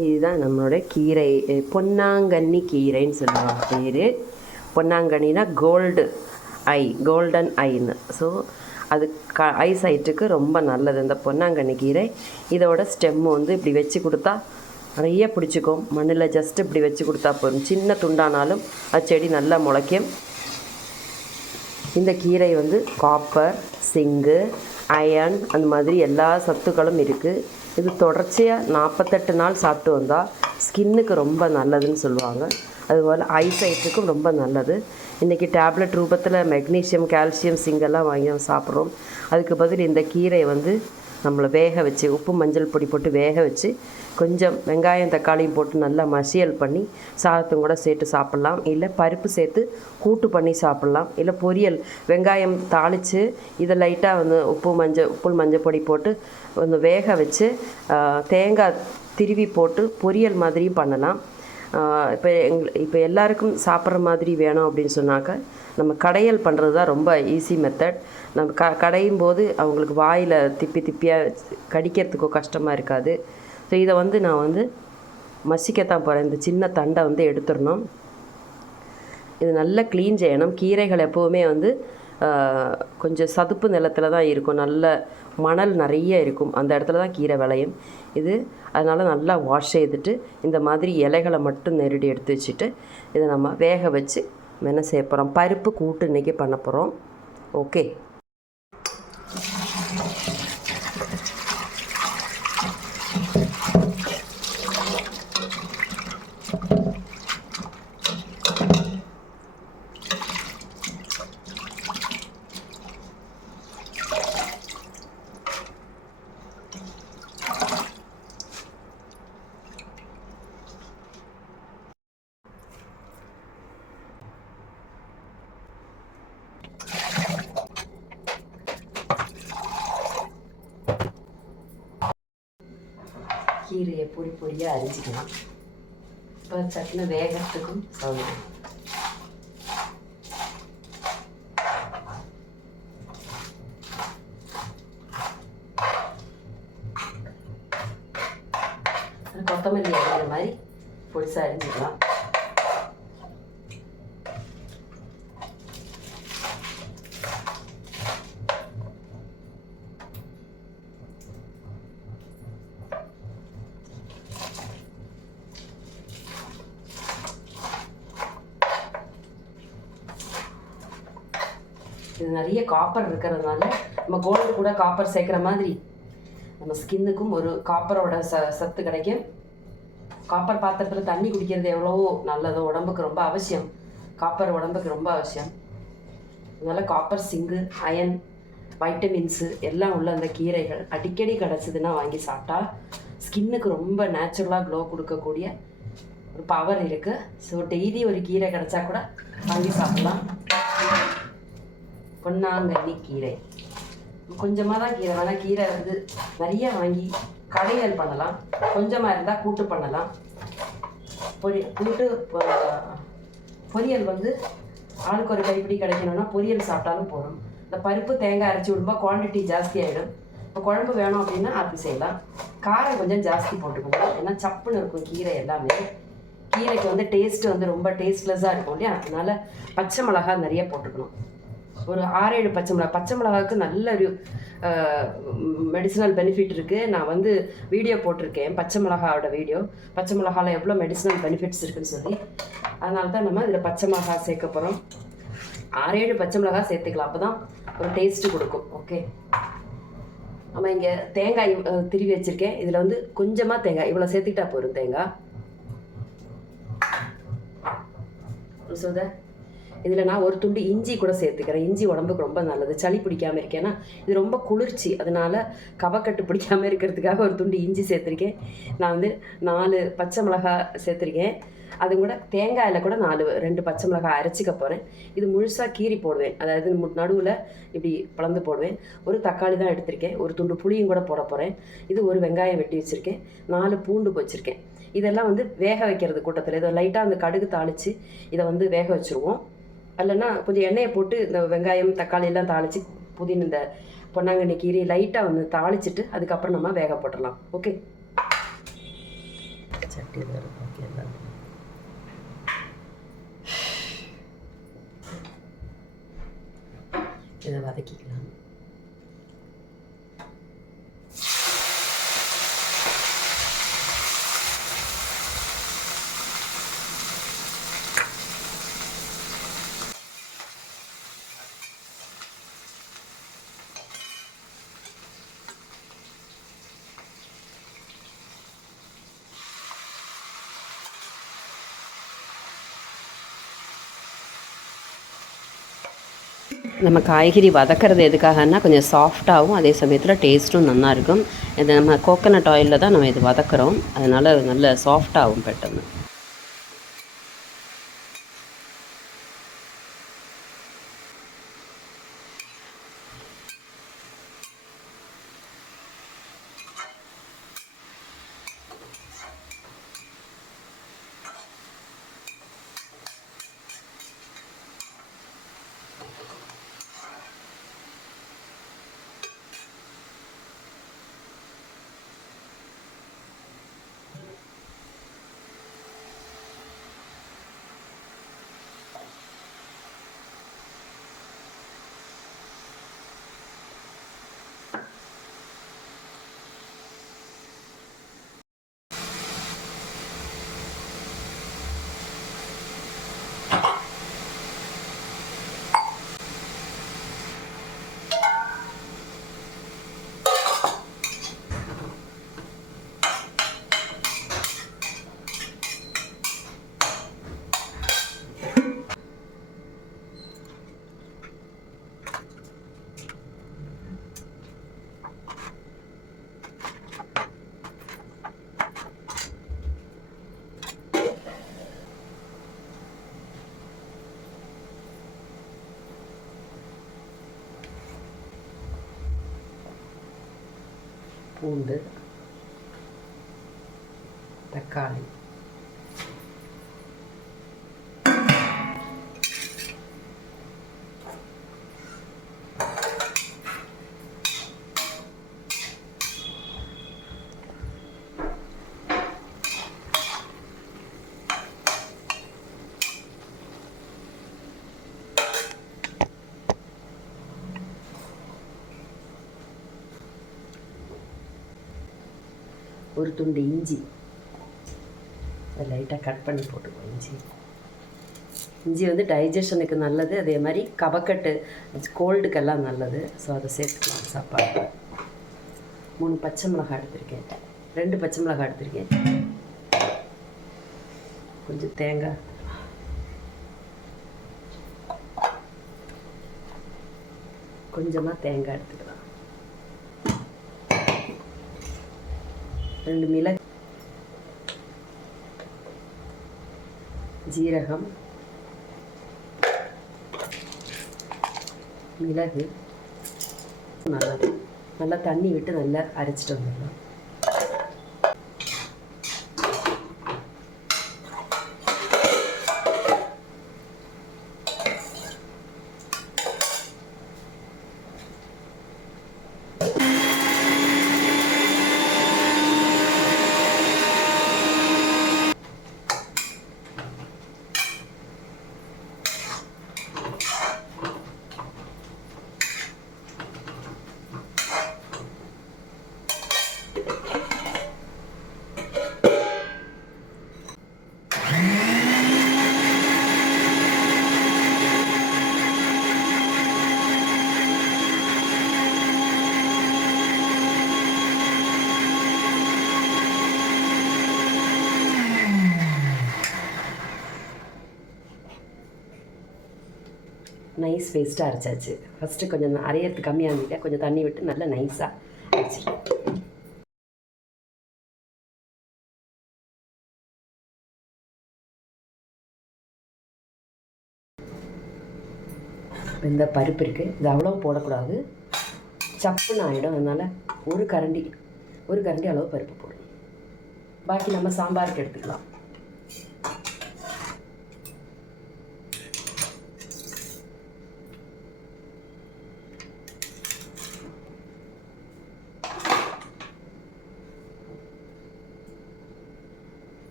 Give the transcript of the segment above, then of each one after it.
இதுதான் நம்மளோட கீரை, பொன்னாங்கண்ணி கீரைன்னு சொல்லுவாங்க பேர். பொன்னாங்கண்ணினா கோல்டன் ஐன்னு. ஸோ அது ஐ சைட்டுக்கு ரொம்ப நல்லது இந்த பொன்னாங்கண்ணி கீரை. இதோட ஸ்டெம்மு வந்து இப்படி வச்சு கொடுத்தா நிறைய பிடிச்சிக்கும். மண்ணில் ஜஸ்ட் இப்படி வச்சு கொடுத்தா போதும், சின்ன துண்டானாலும் அது செடி நல்லா முளைக்கும். இந்த கீரை வந்து காப்பர், சிங்கு, அயன் அந்த மாதிரி எல்லா சத்துக்களும் இருக்குது. இது தொடர்ச்சியாக 48 நாள் சாப்பிட்டு வந்தால் ஸ்கின்னுக்கு ரொம்ப நல்லதுன்னு சொல்லுவாங்க. அதுபோல் ஐசைட்டுக்கும் ரொம்ப நல்லது. இன்றைக்கி டேப்லெட் ரூபத்தில் மெக்னீஷியம், கால்சியம், சிங்கெல்லாம் வாங்கி சாப்பிட்றோம். அதுக்கு பதில் இந்த கீரை வந்து நம்மளை வேக வச்சு உப்பு மஞ்சள் பொடி போட்டு வேக வச்சு கொஞ்சம் வெங்காயம் தக்காளியும் போட்டு நல்லா மசியல் பண்ணி சாதத்தும் கூட சேர்த்து சாப்பிட்லாம். இல்லை பருப்பு சேர்த்து கூட்டு பண்ணி சாப்பிட்லாம். இல்லை பொரியல், வெங்காயம் தாளித்து இதை லைட்டாக வந்து உப்பு மஞ்சள் பொடி போட்டு கொஞ்சம் வேக வச்சு தேங்காய் திருவி போட்டு பொரியல் மாதிரியும் பண்ணலாம். இப்போ எல்லாருக்கும் சாப்பிட்ற மாதிரி வேணும் அப்படின்னு சொன்னாக்க நம்ம கடையல் பண்ணுறது தான் ரொம்ப ஈஸி மெத்தட். நம்ம கடையும் போது அவங்களுக்கு வாயில் திப்பியாக கடிக்கிறதுக்கோ கஷ்டமாக இருக்காது. ஸோ இதை வந்து நான் வந்து மசிக்கத்தான் போகிறேன். இந்த சின்ன தண்டை வந்து எடுத்துடணும். இது நல்லா க்ளீன் செய்யணும். கீரைகள் எப்போவுமே வந்து கொஞ்சம் சதுப்பு நிலத்தில் தான் இருக்கும், நல்ல மணல் நிறைய இருக்கும், அந்த இடத்துல தான் கீரை விளையும் இது. அதனால் நல்லா வாஷ் செய்துட்டு இந்த மாதிரி இலைகளை மட்டும் நெருடி எடுத்து வச்சுட்டு இதை நம்ம வேக வச்சு செய்ய போகிறோம். பருப்பு கூட்டு இன்றைக்கி பண்ண போகிறோம். ஓகே, கீரையை பொடியாக அரிஞ்சிக்கலாம். இப்போ சட்னி வேகத்துக்கும் சௌகரியம். கொத்தமல்லி அரிஞ்ச மாதிரி பொடிசாக அரிஞ்சிக்கலாம். இது நிறைய காப்பர் இருக்கிறதுனால நம்ம கோல்டு கூட காப்பர் சேர்க்குற மாதிரி நம்ம ஸ்கின்னுக்கும் ஒரு காப்பரோட சத்து கிடைக்கும். காப்பர் பாத்திரத்தில் தண்ணி குடிக்கிறது எவ்வளவோ நல்லதோ, உடம்புக்கு ரொம்ப அவசியம். காப்பர் உடம்புக்கு ரொம்ப அவசியம். அதனால் காப்பர், சிங்கு, அயன், வைட்டமின்ஸு எல்லாம் உள்ள அந்த கீரைகள் அடிக்கடி கிடச்சிதுன்னா வாங்கி சாப்பிட்டா ஸ்கின்னுக்கு ரொம்ப நேச்சுரலாக க்ளோ கொடுக்கக்கூடிய ஒரு பவர் இருக்குது. ஸோ டெய்லி ஒரு கீரை கிடச்சா கூட வாங்கி சாப்பிட்லாம். பொன்னாங்கண்ணி கீரை கொஞ்சமாக தான் கீரை வேணால், கீரை வந்து நிறைய வாங்கி கடையல் பண்ணலாம். கொஞ்சமாக இருந்தால் கூட்டு பண்ணலாம். கூட்டு பொரியல் வந்து ஆளுக்கு ஒரு கைப்பிடி கிடைக்கணும்னா பொரியல் சாப்பிட்டாலும் போதும். இந்த பருப்பு தேங்காய் அரைச்சி விடும்போது குவான்டிட்டி ஜாஸ்தி ஆகிடும். இப்போ குழம்பு வேணும் அப்படின்னா அப்படி செய்யலாம். காரம் கொஞ்சம் ஜாஸ்தி போட்டுக்கணும், ஏன்னா சப்புன்னு இருக்கும் கீரை எல்லாமே. கீரைக்கு வந்து டேஸ்ட்டு வந்து ரொம்ப டேஸ்ட்லெஸ்ஸாக இருக்கும் இல்லையா, அதனால் பச்சை மிளகாய் நிறைய போட்டுக்கணும். ஒரு 6-7 பச்சை மிளகாவுக்கு நல்ல ஒரு மெடிசினல் பெனிஃபிட் இருக்குது. நான் வந்து வீடியோ போட்டிருக்கேன், பச்சை மிளகாவோட வீடியோ. பச்சை மிளகாவில் எவ்வளோ மெடிசினல் பெனிஃபிட்ஸ் இருக்குதுன்னு சொல்லி. அதனால தான் நம்ம இதில் பச்சை மிளகாய் சேர்க்க போகிறோம். 6-7 பச்சை மிளகாய் சேர்த்துக்கலாம், அப்போ தான் ஒரு டேஸ்ட்டு கொடுக்கும். ஓகே, நம்ம இங்கே தேங்காய் திருவி வச்சுருக்கேன். இதில் வந்து கொஞ்சமாக தேங்காய் இவ்வளோ சேர்த்துக்கிட்டா போதும். தேங்காய் சொல்லுத இதில் நான் ஒரு துண்டு இஞ்சி கூட சேர்த்துக்கிறேன். இஞ்சி உடம்புக்கு ரொம்ப நல்லது, சளி பிடிக்காமல் இருக்கேன்னா இது ரொம்ப குளிர்ச்சி, அதனால் கபக்கட்டு பிடிக்காமல் இருக்கிறதுக்காக ஒரு துண்டு இஞ்சி சேர்த்துருக்கேன். நான் வந்து 4 பச்சை மிளகாய் சேர்த்துருக்கேன். அது கூட தேங்காயில் கூட 2 பச்சை மிளகாய் அரைச்சிக்க போகிறேன். இது முழுசாக கீறி போடுவேன், அதாவது நடுவில் இப்படி பிளந்து போடுவேன். ஒரு தக்காளி தான் எடுத்திருக்கேன், ஒரு துண்டு புளியும் கூட போட போகிறேன். இது ஒரு வெங்காயம் வெட்டி வச்சுருக்கேன், 4 பூண்டு வச்சுருக்கேன். இதெல்லாம் வந்து வேக வைக்கிறது கூட்டத்தில். இதை லைட்டாக அந்த கடுகு தாளித்து இதை வந்து வேக வச்சுருவோம். இல்லைன்னா கொஞ்சம் எண்ணெயை போட்டு இந்த வெங்காயம் தக்காளி எல்லாம் தாளித்து புதினா இந்த பொன்னாங்கண்ணி கீரை லைட்டாக வந்து தாளிச்சிட்டு அதுக்கப்புறம் நம்ம வேக போட்டுடலாம். ஓகே, சட்டியில் வர ஓகே எல்லாம் இதை வதக்கிக்கலாம். நம்ம காய்கறி வதக்கிறது எதுக்காகன்னா கொஞ்சம் சாஃப்டாகவும் அதே சமயத்தில் டேஸ்ட்டும் நல்லாயிருக்கும். இது நம்ம கோகோனட் ஆயிலில் தான் நம்ம இது வதக்குறோம், அதனால் நல்ல சாஃப்டாகவும் பெட்டர்னு. பூண்டு, தக்காளி, ஒரு துண்டு இஞ்சி லைட்டாக கட் பண்ணி போட்டுக்குவோம். இஞ்சி வந்து டைஜஷனுக்கு நல்லது, அதே மாதிரி கபக்கட்டு கோல்டுக்கெல்லாம் நல்லது. ஸோ அதை சேர்த்துக்கலாம் சாப்பாடு. 3 பச்சை மிளகாய் எடுத்திருக்கேன், 2 பச்சை மிளகாய் எடுத்திருக்கேன். கொஞ்சம் தேங்காய், கொஞ்சமாக தேங்காய் எடுத்துக்கலாம். 2 மிளகு, ஜீரகம், மிளகு, நல்லது. நல்லா தண்ணி விட்டு நல்லா அரைச்சிட்டு வந்துடலாம். நைஸ் பேஸ்ட்டாக அரைச்சாச்சு. ஃபஸ்ட்டு கொஞ்சம் அரையிறது கம்மியாக இருந்துட்டு கொஞ்சம் தண்ணி விட்டு நல்லா நைஸாக அரைச்சிருக்கேன். இந்த பருப்பு இருக்குது, இது அவ்வளோ போடக்கூடாது, சப்புன்னு ஆகிடும். அதனால் ஒரு கரண்டி அளவு பருப்பு போடணும். பாக்கி நம்ம சாம்பாருக்கு எடுத்துக்கலாம்.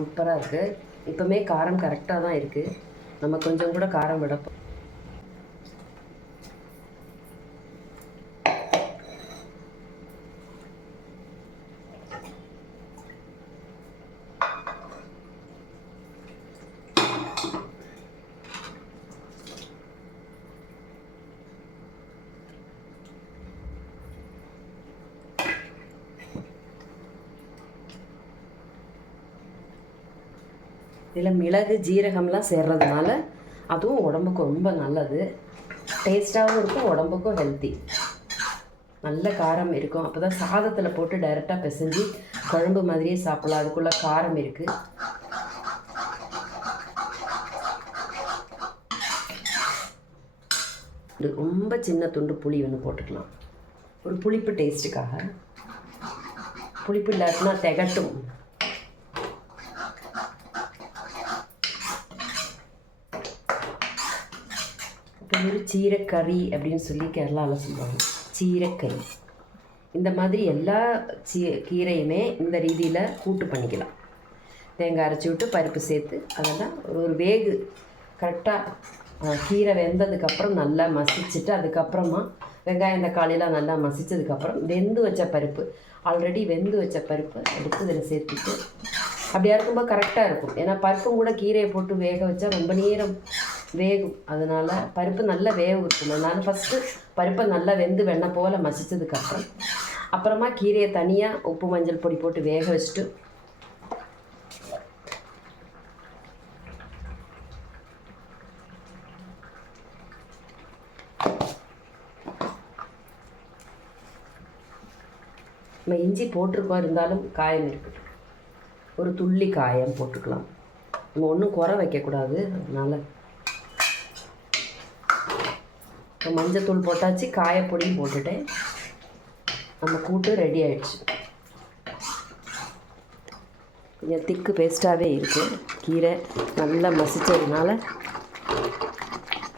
சூப்பராக இருக்குது. இப்போமே காரம் கரெக்டாக தான் இருக்குது. நம்ம கொஞ்சம் கூட காரம் விட இதில் மிளகு ஜீரகம்லாம் சேர்றதுனால அதுவும் உடம்புக்கு ரொம்ப நல்லது. டேஸ்ட்டாகவும் இருக்கும், உடம்புக்கும் ஹெல்த்தி. நல்ல காரம் இருக்கும். அப்போ தான் சாதத்தில் போட்டு டைரெக்டாக பிசைஞ்சு குழம்பு மாதிரியே சாப்பிடலாம். அதுக்குள்ளே காரம் இருக்குது. ரொம்ப சின்ன துண்டு புளி ஒன்று போட்டுக்கலாம், ஒரு புளிப்பு டேஸ்ட்டுக்காக. புளிப்பு இல்லாட்டினா திகட்டும். ஒரு சீரக்கறி அப்படின்னு சொல்லி கேரளாவில் சொல்லுவாங்க, சீரக்கறி. இந்த மாதிரி எல்லா கீரையுமே இந்த ரீதியில் கூட்டு பண்ணிக்கலாம். தேங்காய் அரைச்சி விட்டு பருப்பு சேர்த்து அதெல்லாம் ஒரு வேகு கரெக்டாக கீரை வெந்ததுக்கப்புறம் நல்லா மசிச்சுட்டு, அதுக்கப்புறமா வெங்காயம் தக்காளிலாம் நல்லா மசித்ததுக்கப்புறம் வெந்து வச்ச பருப்பு, ஆல்ரெடி வெந்து வச்ச பருப்பு எடுத்து இதில் சேர்த்துட்டு அப்படியா இருக்கும்போது கரெக்டாக இருக்கும். ஏன்னா பருப்பும் கூட கீரையை போட்டு வேக வச்சா ரொம்ப நேரம் வேகும். அதனால் பருப்பு நல்லா வேக இருக்கணும். நான் ஃபஸ்ட்டு பருப்பை நல்லா வெந்து வெண்ணெய் போல் மசித்ததுக்கப்புறம் அப்புறமா கீரையை தனியாக உப்பு மஞ்சள் பொடி போட்டு வேக வச்சுட்டு நம்ம இஞ்சி போட்டிருக்கோம், இருந்தாலும் காயம் இருக்குது, ஒரு துள்ளி காயம் போட்டுக்கலாம். நம்ம ஒன்றும் குறை வைக்கக்கூடாது. அதனால் இப்போ மஞ்சத்தூள் போட்டாச்சு, காயப்பொடியும் போட்டுட்டேன். நம்ம கூட்டு ரெடி ஆகிடுச்சு. கொஞ்சம் திக்கு பேஸ்ட்டாகவே இருக்குது. கீரை நல்லா மசித்ததுனால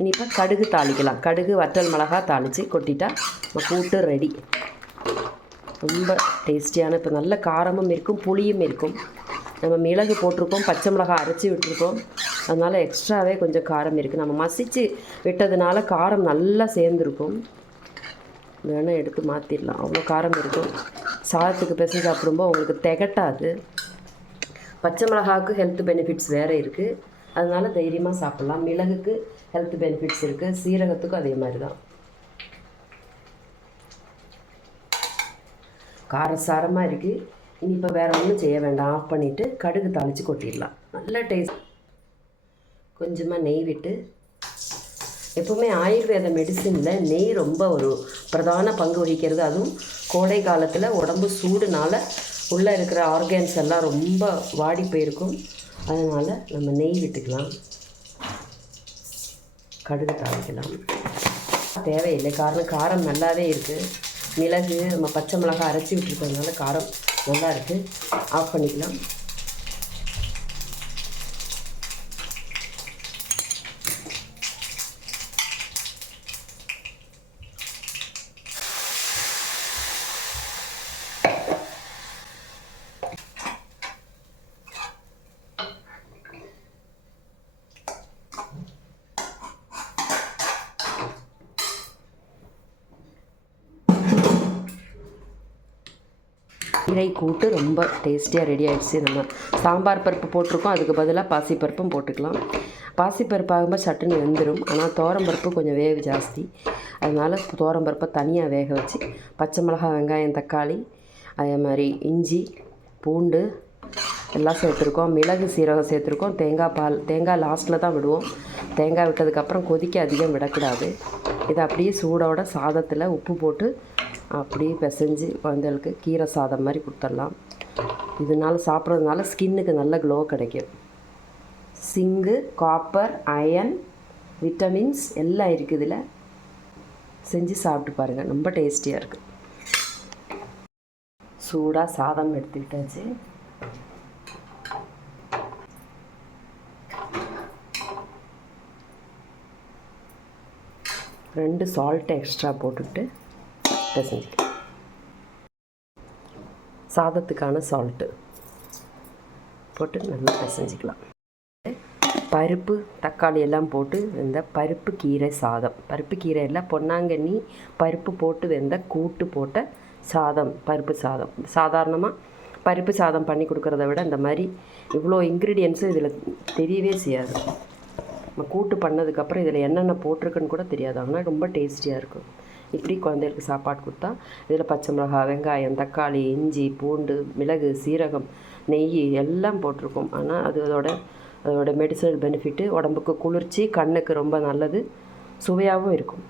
இனிப்போ கடுகு தாளிக்கலாம். கடுகு வற்றல் மிளகா தாளித்து கொட்டிட்டா நம்ம கூட்டு ரெடி. ரொம்ப டேஸ்டியான, இப்போ நல்ல காரமும் இருக்கும், புளியும் இருக்கும். நம்ம மிளகு போட்டிருக்கோம், பச்சை மிளகாய் அரைச்சி விட்டுருக்கோம், அதனால் எக்ஸ்ட்ராவே கொஞ்சம் காரம் இருக்குது. நம்ம மசித்து விட்டதுனால காரம் நல்லா சேர்ந்துருக்கும். வேணால் எடுத்து மாற்றிடலாம், அவ்வளோ காரம் இருக்கும். சாதத்துக்கு பிசைஞ்சு சாப்பிடும்போது உங்களுக்கு திகட்டாது. பச்சை மிளகாவுக்கு ஹெல்த் பெனிஃபிட்ஸ் வேறு இருக்குது, அதனால் தைரியமாக சாப்பிட்லாம். மிளகுக்கு ஹெல்த் பெனிஃபிட்ஸ் இருக்குது, சீரகத்துக்கும் அதே மாதிரி தான். காரசாரமாக இருக்குது. இனி இப்போ வேறு ஒன்றும் செய்ய வேண்டாம், ஆஃப் பண்ணிவிட்டு கடுகு தாளித்து கொட்டிடலாம். நல்ல டேஸ்ட். கொஞ்சமாக நெய் விட்டு, எப்போவுமே ஆயுர்வேத மெடிசனில் நெய் ரொம்ப ஒரு பிரதான பங்கு வகிக்கிறது. அதுவும் கோடை காலத்தில் உடம்பு சூடுனால உள்ளே இருக்கிற ஆர்கன்ஸ் எல்லாம் ரொம்ப வாடி போயிருக்கும். அதனால் நம்ம நெய் விட்டுக்கலாம், கடுகு தாளிக்கலாம். தேவையில்லை, காரம் நல்லாவே இருக்குது. மிளகு நம்ம பச்சை மிளகாய் அரைச்சி விட்டுருக்கறதுனால காரம் நல்லா இருக்குது. ஆஃப் பண்ணிக்கலாம். கீரை கூட்டு ரொம்ப டேஸ்டியாக ரெடி ஆகிடுச்சு. நம்ம சாம்பார் பருப்பு போட்டிருக்கோம், அதுக்கு பதிலாக பாசிப்பருப்பும் போட்டுக்கலாம். பாசிப்பருப்பு ஆகும்போது சட்டுன்னு வெந்துடும். ஆனால் துவரம்பருப்பு கொஞ்சம் வேவு ஜாஸ்தி, அதனால் துவரம்பருப்பை தனியாக வேக வச்சு பச்சை மிளகாய், வெங்காயம், தக்காளி, அதே மாதிரி இஞ்சி, பூண்டு எல்லாம் சேர்த்துருக்கோம். மிளகு சீரகம் சேர்த்துருக்கோம். தேங்காய் லாஸ்ட்டில் தான் விடுவோம். தேங்காய் விட்டதுக்கப்புறம் கொதிக்க அதிகம் விடக்கூடாது. இதை அப்படியே சூடோட சாதத்தில் உப்பு போட்டு அப்படியே பிசைஞ்சு குழந்தைகளுக்கு கீரை சாதம் மாதிரி கொடுத்துடலாம். இதனால் சாப்பிட்றதுனால ஸ்கின்னுக்கு நல்ல க்ளோ கிடைக்கும். சிங்கு, காப்பர், அயன், விட்டமின்ஸ் எல்லாம் இருக்குது இதில். செஞ்சு சாப்பிட்டு பாருங்கள், ரொம்ப டேஸ்டியாக இருக்குது. சூடாக சாதம் எடுத்துக்கிட்டாச்சு. ரெண்டு சால்ட்டு எக்ஸ்ட்ரா போட்டுக்கிட்டு பிசைஞ்சிக்கலாம். சாதத்துக்கான சால்ட்டு போட்டு நல்லா பிசைஞ்சிக்கலாம். பருப்பு தக்காளி எல்லாம் போட்டு வெந்த பருப்பு கீரை சாதம். பருப்பு கீரை எல்லாம் பொன்னாங்கண்ணி பருப்பு போட்டு வெந்த கூட்டு போட்ட சாதம், பருப்பு சாதம். சாதாரணமாக பருப்பு சாதம் பண்ணி கொடுக்குறத விட இந்த மாதிரி இவ்வளோ இன்க்ரீடியன்ஸும் இதில் தெரியவே செய்யாது. நம்ம கூட்டு பண்ணதுக்கப்புறம் இதில் என்னென்ன போட்டிருக்குன்னு கூட தெரியாது. ஆனால் ரொம்ப டேஸ்டியாக இருக்கும். இப்படி குழந்தைகளுக்கு சாப்பாடு கொடுத்தா இதில் பச்சை மிளகாய், வெங்காயம், தக்காளி, இஞ்சி, பூண்டு, மிளகு, சீரகம், நெய் எல்லாம் போட்டிருக்கோம். ஆனால் அதோட மெடிசனல் பெனிஃபிட்டு, உடம்புக்கு குளிர்ச்சி, கண்ணுக்கு ரொம்ப நல்லது, சுவையாகவும் இருக்கும்.